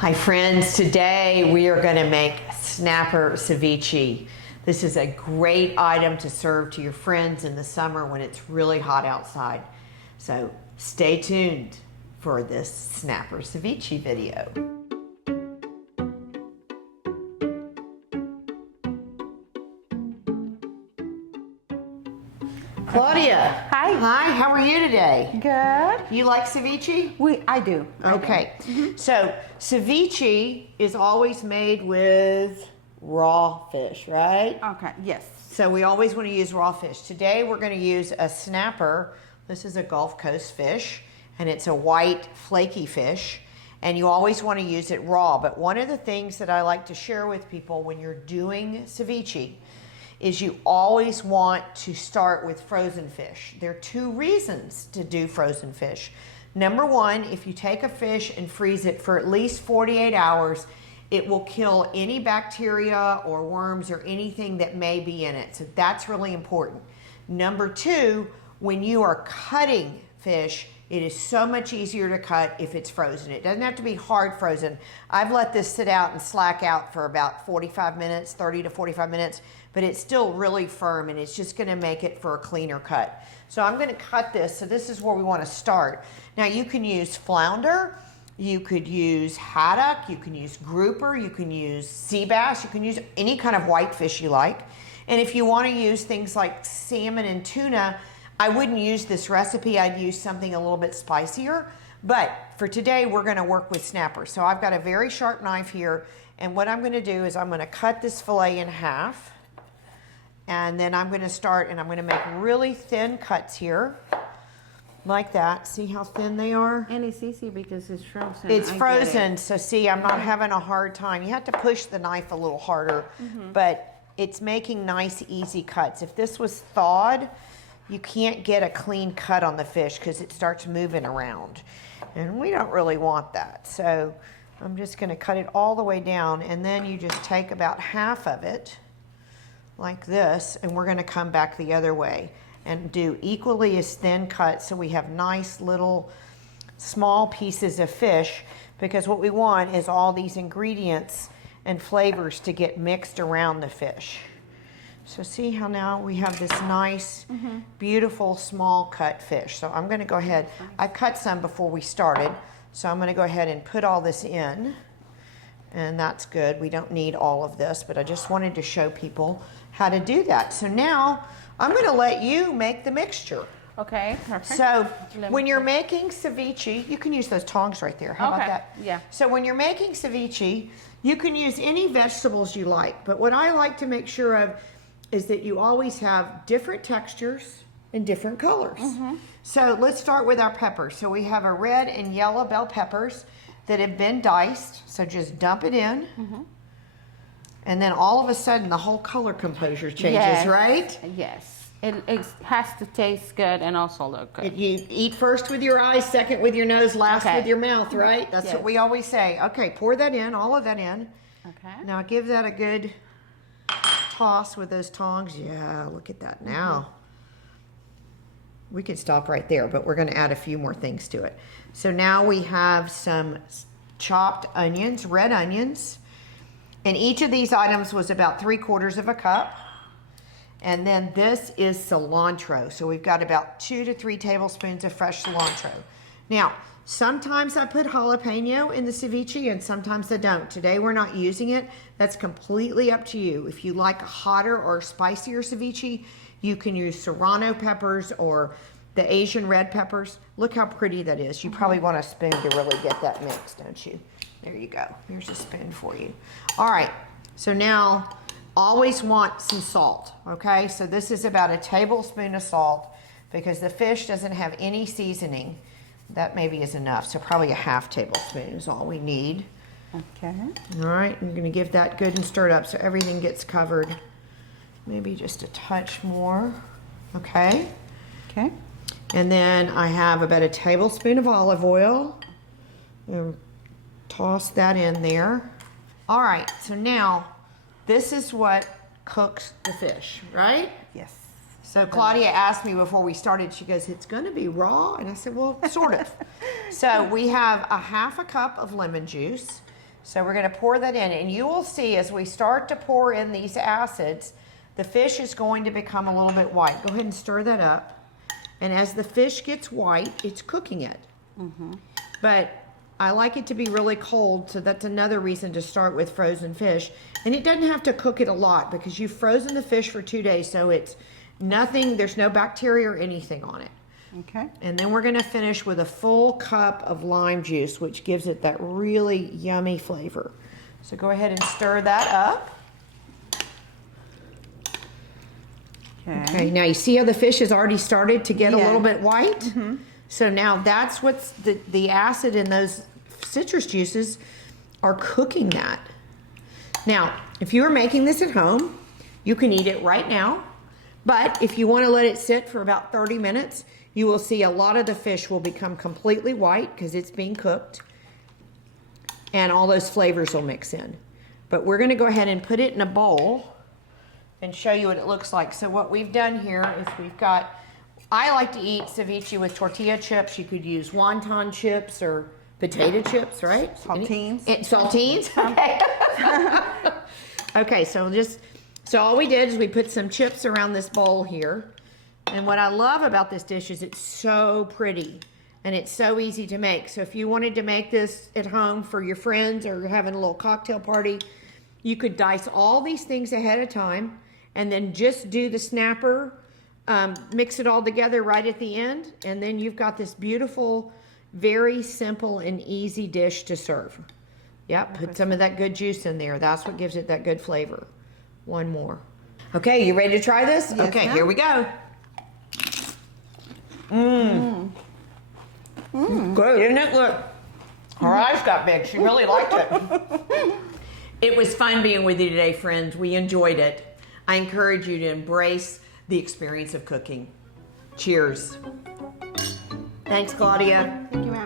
Hi friends, today we are going to make snapper ceviche. This is a great item to serve to your friends in the summer when it's really hot outside. So stay tuned for this snapper ceviche video. Claudia. Hi. Hi, how are you today? Good. You like ceviche? I do. Okay. So ceviche is always made with raw fish, right? Okay, yes. So we always want to use raw fish. Today we're going to use a snapper. This is a Gulf Coast fish, and it's a white flaky fish, and you always want to use it raw. But one of the things that I like to share with people when you're doing ceviche is you always want to start with frozen fish. There are two reasons to do frozen fish. Number one, if you take a fish and freeze it for at least 48 hours, it will kill any bacteria or worms or anything that may be in it. So that's really important. Number two, when you are cutting fish, it is so much easier to cut if it's frozen. It doesn't have to be hard frozen. I've let this sit out and slack out for about 45 minutes, 30 to 45 minutes, but it's still really firm and it's just gonna make it for a cleaner cut. So I'm gonna cut this, so this is where we wanna start. Now you can use flounder, you could use haddock, you can use grouper, you can use sea bass, you can use any kind of white fish you like. And if you wanna use things like salmon and tuna, I wouldn't use this recipe, I'd use something a little bit spicier. But for today, we're gonna work with snapper. So I've got a very sharp knife here, and what I'm gonna do is I'm gonna cut this filet in half, and then I'm gonna start and I'm gonna make really thin cuts here, like that. See how thin they are? And it's easy because it's frozen. It's frozen, so see, I'm not having a hard time. You have to push the knife a little harder, but it's making nice, easy cuts. If this was thawed, you can't get a clean cut on the fish because it starts moving around. And we don't really want that. So I'm just gonna cut it all the way down, and then you just take about half of it, like this, and we're gonna come back the other way and do equally as thin cuts so we have nice little small pieces of fish, because what we want is all these ingredients and flavors to get mixed around the fish. So see how now we have this nice, beautiful, small cut fish. So I'm gonna go ahead, I cut some before we started, so I'm gonna go ahead and put all this in, and that's good. We don't need all of this, but I just wanted to show people how to do that. So now, I'm gonna let you make the mixture. Okay, perfect. So when you're making ceviche, you can use those tongs right there. How about that? Yeah. So when you're making ceviche, you can use any vegetables you like, but what I like to make sure of is that you always have different textures and different colors. So let's start with our peppers. So we have a red and yellow bell peppers that have been diced. So just dump it in. And then all of a sudden the whole color composure changes, right? Yes. It has to taste good and also look good. You eat first with your eyes, second with your nose, last with your mouth, right? That's what we always say. Okay, pour that in, all of that in. Okay. Now give that a good toss with those tongs. Yeah, look at that now. We can stop right there, but we're going to add a few more things to it. So now we have some chopped onions, red onions, and each of these items was about 3/4 of a cup. And then this is cilantro. So we've got about 2 to 3 tablespoons of fresh cilantro. Now, sometimes I put jalapeno in the ceviche and sometimes I don't. Today we're not using it. That's completely up to you. If you like a hotter or spicier ceviche, you can use serrano peppers or the Asian red peppers. Look how pretty that is. You probably want a spoon to really get that mixed, don't you? There you go. Here's a spoon for you. All right, so now always want some salt, okay? So this is about a tablespoon of salt because the fish doesn't have any seasoning. That maybe is enough, so probably a half tablespoon is all we need. Okay. All right, I'm gonna give that good and stirred up so everything gets covered. Maybe just a touch more, okay? Okay. And then I have about a tablespoon of olive oil. And toss that in there. All right, so now this is what cooks the fish, right? Yes. So Claudia asked me before we started, she goes, it's gonna be raw? And I said, well, sort of. So we have a half a cup of lemon juice. So we're going to pour that in, and you will see as we start to pour in these acids, the fish is going to become a little bit white. Go ahead and stir that up. And as the fish gets white, it's cooking it. But I like it to be really cold, so that's another reason to start with frozen fish. And it doesn't have to cook it a lot because you've frozen the fish for 2 days, so it's nothing, there's no bacteria or anything on it. Okay. And then we're going to finish with a full cup of lime juice, which gives it that really yummy flavor. So go ahead and stir that up. Okay, now you see how the fish has already started to get a little bit white? So now that's what's the acid in those citrus juices are cooking that. Now, if you are making this at home, you can eat it right now. But if you want to let it sit for about 30 minutes, you will see a lot of the fish will become completely white because it's being cooked. And all those flavors will mix in. But we're going to go ahead and put it in a bowl and show you what it looks like. So what we've done here is we've got, I like to eat ceviche with tortilla chips. You could use wonton chips or potato chips, right? Saltines. Saltines? Okay. Okay, so all we did is we put some chips around this bowl here. And what I love about this dish is it's so pretty and it's so easy to make. So if you wanted to make this at home for your friends or having a little cocktail party, you could dice all these things ahead of time and then just do the snapper, mix it all together right at the end, and then you've got this beautiful, very simple and easy dish to serve. Yep, put some of that good juice in there. That's what gives it that good flavor. One more. Okay, you ready to try this? Yes, Okay, ma'am. here we go. Good, isn't it? Look, her eyes got big. She really liked it. It was fun being with you today, friends. We enjoyed it. I encourage you to embrace the experience of cooking. Cheers. Thanks, Claudia. Thank you, ma'am.